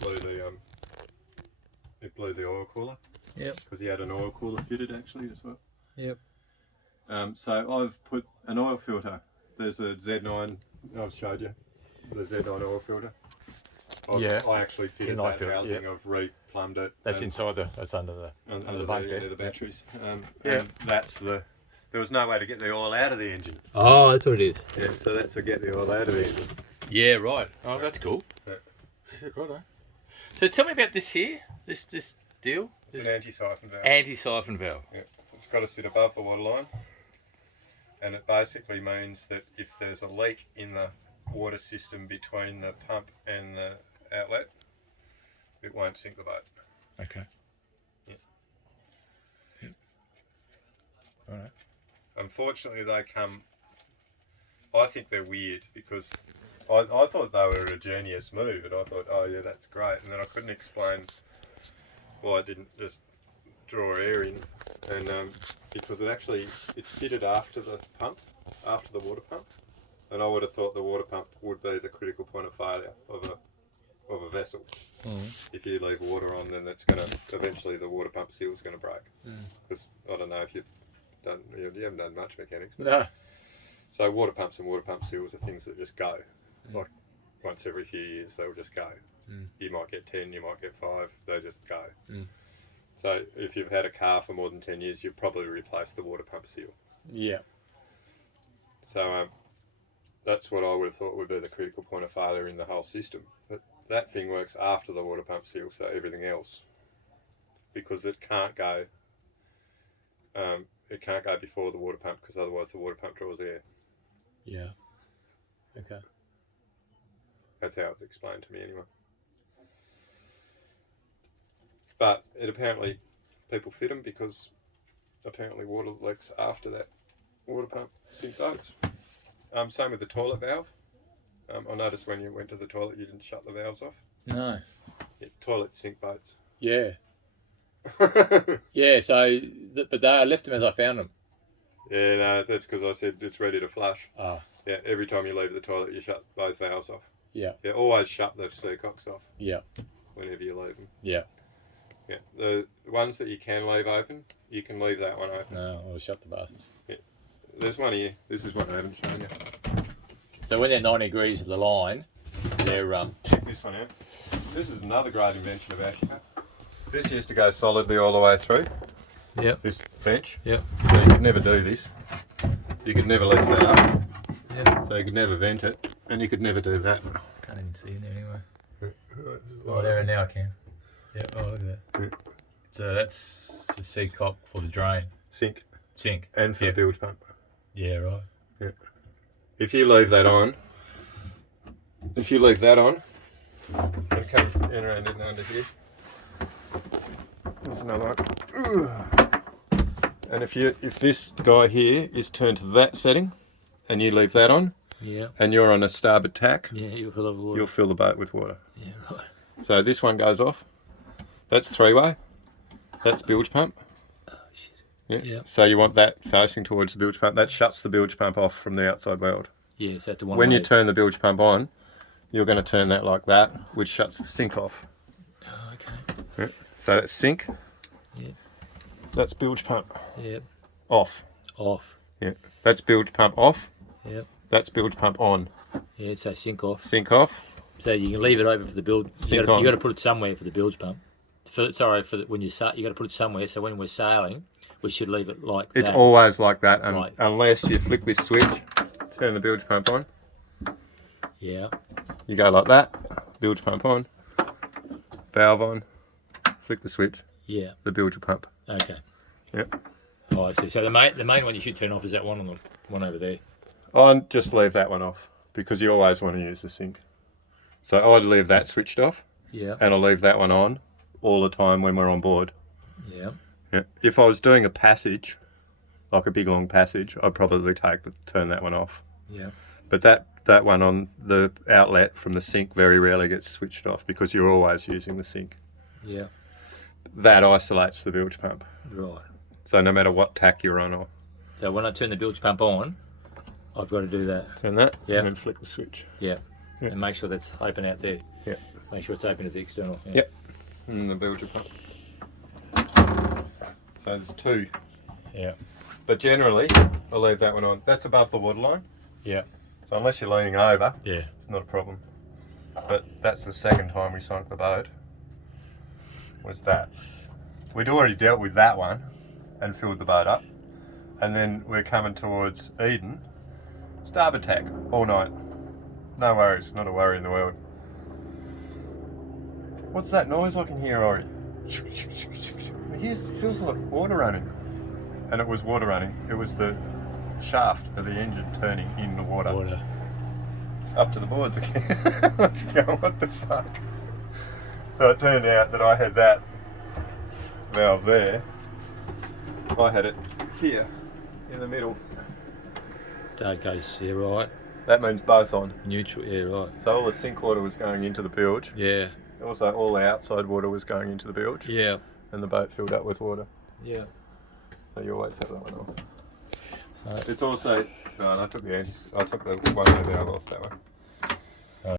it blew the oil cooler. Yep. Because he had an oil cooler fitted actually as well. Yep. So I've put an oil filter. There's a Z9. I've showed you the Z9 oil filter. I actually fitted that housing. I've re-plumbed it. That's inside that's under the bunk there. Under the batteries. And that's there was no way to get the oil out of the engine. Oh, that's what it is. Yeah, so that's to get the oil out of the engine. Yeah, right. Oh, that's cool. Yeah. Shit, right. So tell me about this here, this deal. It's an anti-siphon valve. Anti-siphon valve. Yeah. It's got to sit above the water line. And it basically means that if there's a leak in the water system between the pump and the outlet, it won't sink the boat. Okay. Yeah. Yep. All right. Unfortunately, they come. I think they're weird because I thought they were a genius move, and I thought, oh yeah, that's great, and then I couldn't explain why I didn't just draw air in, and because it's fitted after the pump, after the water pump, and I would have thought the water pump would be the critical point of failure of a vessel. If you leave water on, then that's going to eventually the water pump seal is going to break. Because I don't know if you haven't done much mechanics. No. So water pumps and water pump seals are things that just go. Like once every few years, they'll just go. You might get 10, you might get 5, they just go. So if you've had a car for more than 10 years, you've probably replaced the water pump seal. Yeah. So that's what I would have thought would be the critical point of failure in the whole system. But that thing works after the water pump seal, so everything else, because it can't go. It can't go before the water pump because otherwise the water pump draws air. Yeah. Okay. That's how it was explained to me anyway. But it apparently, people fit them because apparently water leaks after that water pump sink boats. Same with the toilet valve. I noticed when you went to the toilet you didn't shut the valves off. No. Yeah, toilets sink boats. Yeah. Yeah, so, but I left them as I found them. Yeah, no, that's because I said it's ready to flush. Oh. Yeah, every time you leave the toilet you shut both valves off. Yeah. Yeah, always shut the Seacocks off. Yeah. Whenever you leave them. Yeah. Yeah, the ones that you can leave open, you can leave that one open. No, I'll shut the bastards. Yeah. There's one here. This is one I haven't shown you. So when they're 90 degrees of the line, they're Check this one out. This is another great invention of Ashka. This used to go solidly all the way through. Yep. This bench. Yep. So you could never do this. You could never lift that up. Yep. So you could never vent it, and you could never do that. Can't even see it anyway. Oh, there and now I can. Yeah. Oh, look at that. Yeah. So that's the Seacock for the drain. Sink. And for Yeah. the bilge pump. Yeah. Right. Yeah. If you leave that on, I'll come in around in under here. There's another one. And if this guy here is turned to that setting, and you leave that on, Yeah. and you're on a starboard tack, Yeah. You'll fill up with water. you'll fill the boat with water. Yeah. Right. So this one goes off. That's three-way. That's bilge pump. Oh shit. Yeah. Yeah. So you want that facing towards the bilge pump. That shuts the bilge pump off from the outside world. Yeah. So that's the one. When you way. turn the bilge pump on, you're going to turn that like that, which shuts the sink off. Oh, okay. Yeah. So that's sink. Yeah. That's bilge pump Yep. off. Off. Yeah. That's bilge pump off. Yep. That's bilge pump on. Yeah. So sink off. Sink off. So you can leave it open for the bilge. You Sink on. got to put it somewhere for the bilge pump. When you got to put it somewhere. So when we're sailing, we should leave it like It's that. always like that, Right. unless you flick this switch, turn the bilge pump on. Yeah. You go like that, bilge pump on, valve on, flick the switch, Yeah. the bilge will pump. Okay. Yep. Oh, I see. So the main one you should turn off is that one on the one over there. I'd just leave that one off because you always want to use the sink. So I'd leave that switched off Yeah. and I'll leave that one on all the time when we're on board. Yeah. Yeah. If I was doing a passage, like a big long passage, I'd probably turn that one off. Yeah. But that one on the outlet from the sink very rarely gets switched off because you're always using the sink. Yeah. That isolates the bilge pump. Right. So no matter what tack you're on, or So when I turn the bilge pump on, I've got to do that. turn that Yeah. and then flick the switch. Yeah. Yeah. And make sure that's open out there. Yeah. Make sure it's open to the external. Yeah. Yep. And the bilger pump. So there's 2. Yeah. But generally, I'll leave that one on. That's above the waterline. Yeah. So unless you're leaning over, Yeah. it's not a problem. But that's the second time we sunk the boat. Was that. We'd already dealt with that one and filled the boat up. And then we're coming towards Eden. Starboard tack all night. No worries, not a worry in the world. What's that noise I can hear, Ori? It feels like water running. And it was water running. It was the shaft of the engine turning in the water. Up to the boards again. Let's go, what the fuck? So it turned out that I had that valve there. I had it here in the middle. That goes, yeah, right. That means both on. Neutral, yeah, right. So all the sink water was going into the bilge. Yeah. Also all the outside water was going into the bilge. Yeah. And the boat filled up with water. Yeah. So you always have that one on. So, It's also, no, I took the one valve off that one.